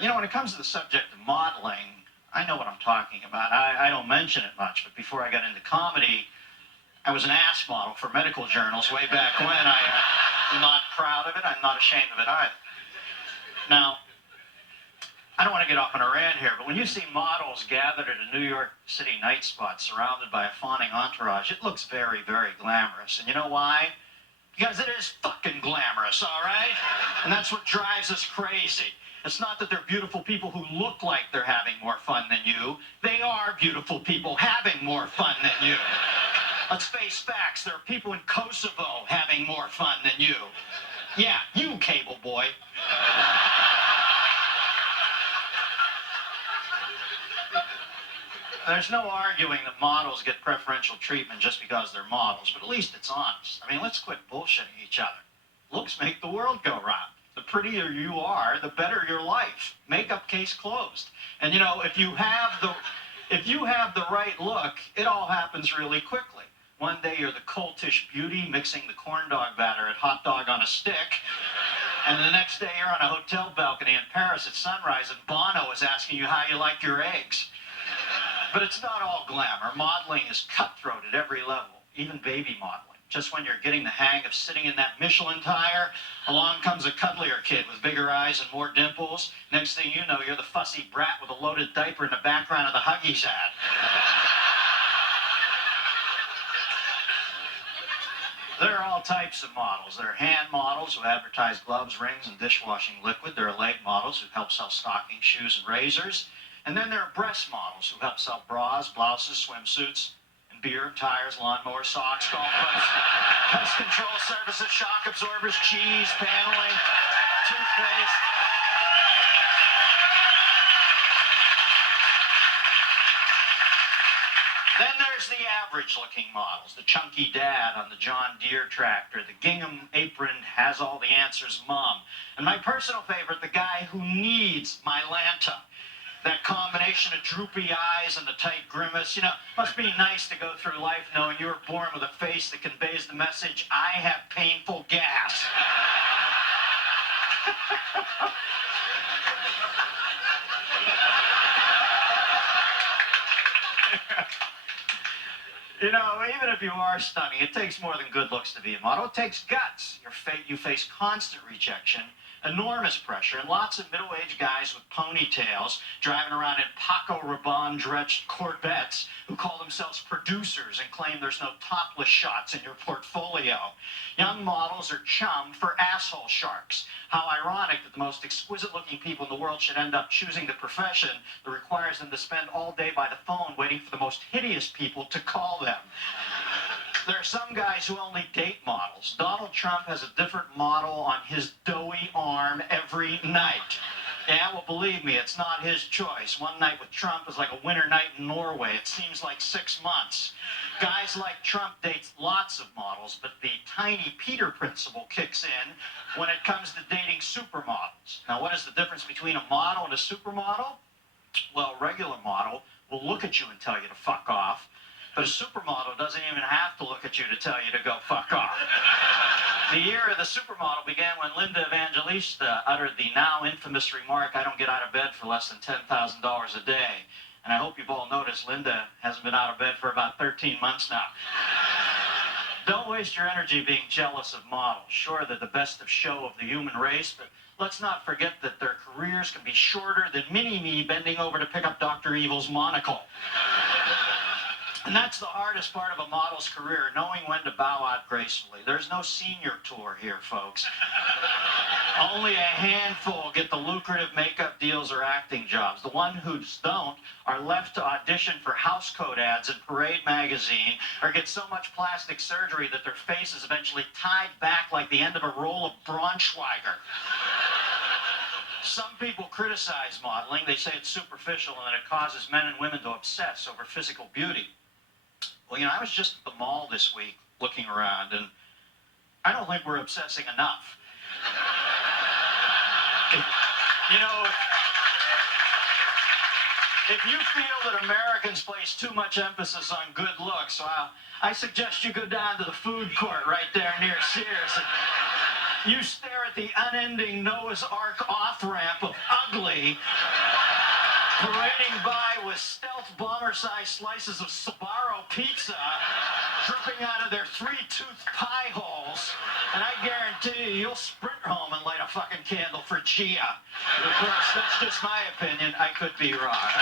When it comes to the subject of modeling, I know what I'm talking about. I don't mention it much, but before I got into comedy, I was an ass model for medical journals way back when. I'm not proud of it. I'm not ashamed of it either. Now, I don't want to get off on a rant here, but when you see models gathered at a New York City night spot surrounded by a fawning entourage, it looks very, very glamorous. And you know why? Because it is fucking glamorous, all right? And that's what drives us crazy. It's not that they're beautiful people who look like they're having more fun than you. They are beautiful people having more fun than you. Let's face facts. There are people in Kosovo having more fun than you. Yeah, you, cable boy. There's no arguing that models get preferential treatment just because they're models, but at least it's honest. I mean, let's quit bullshitting each other. Looks make the world go round. The prettier you are, the better your life. Makeup case closed. And if you have the right look, it all happens really quickly. One day you're the cultish beauty mixing the corn dog batter at hot dog on a stick. And the next day you're on a hotel balcony in Paris at sunrise and Bono is asking you how you like your eggs. But it's not all glamour. Modeling is cutthroat at every level, even baby modeling. Just when you're getting the hang of sitting in that Michelin tire, along comes a cuddlier kid with bigger eyes and more dimples. Next thing you know, you're the fussy brat with a loaded diaper in the background of the Huggies ad. There are all types of models. There are hand models who advertise gloves, rings, and dishwashing liquid. There are leg models who help sell stockings, shoes, and razors. And then there are breast models who help sell bras, blouses, swimsuits, and beer, tires, lawnmowers, socks, golf clubs, pest control services, shock absorbers, cheese, paneling, toothpaste. Then there's the average-looking models, the chunky dad on the John Deere tractor, the gingham apron has all the answers mom, and my personal favorite, the guy who needs my Lanta. That combination of droopy eyes and the tight grimace, must be nice to go through life knowing you were born with a face that conveys the message, I have painful gas. Even if you are stunning, it takes more than good looks to be a model. It takes guts. You face constant rejection, enormous pressure, and lots of middle-aged guys with ponytails driving around in Paco Rabanne-drenched Corvettes who call themselves producers and claim there's no topless shots in your portfolio. Young models are chum for asshole sharks. How ironic that the most exquisite-looking people in the world should end up choosing the profession that requires them to spend all day by the phone waiting for the most hideous people to call them. There are some guys who only date models. Donald Trump has a different model on his doughy arm every night. Yeah, well, believe me, it's not his choice. One night with Trump is like a winter night in Norway. It seems like 6 months. Guys like Trump dates lots of models, but the tiny Peter principle kicks in when it comes to dating supermodels. Now, what is the difference between a model and a supermodel? Well, a regular model will look at you and tell you to fuck off. But a supermodel doesn't even have to look at you to tell you to go fuck off. The era of the supermodel began when Linda Evangelista uttered the now infamous remark, I don't get out of bed for less than $10,000 a day. And I hope you've all noticed Linda hasn't been out of bed for about 13 months now. Don't waste your energy being jealous of models. Sure, they're the best of show of the human race, but let's not forget that their careers can be shorter than Mini-Me bending over to pick up Dr. Evil's monocle. And that's the hardest part of a model's career, knowing when to bow out gracefully. There's no senior tour here, folks. Only a handful get the lucrative makeup deals or acting jobs. The ones who don't are left to audition for house coat ads in Parade magazine or get so much plastic surgery that their face is eventually tied back like the end of a roll of Braunschweiger. Some people criticize modeling. They say it's superficial and that it causes men and women to obsess over physical beauty. Well, I was just at the mall this week looking around, and I don't think we're obsessing enough. If you feel that Americans place too much emphasis on good looks, well, I suggest you go down to the food court right there near Sears and You stare at the unending Noah's Ark off-ramp of ugly parading by with stealth bomber-sized slices of Sbarro pizza dripping out of their three-tooth pie holes, and I guarantee you, you'll sprint home and light a fucking candle for Gia. Of course, that's just my opinion. I could be wrong.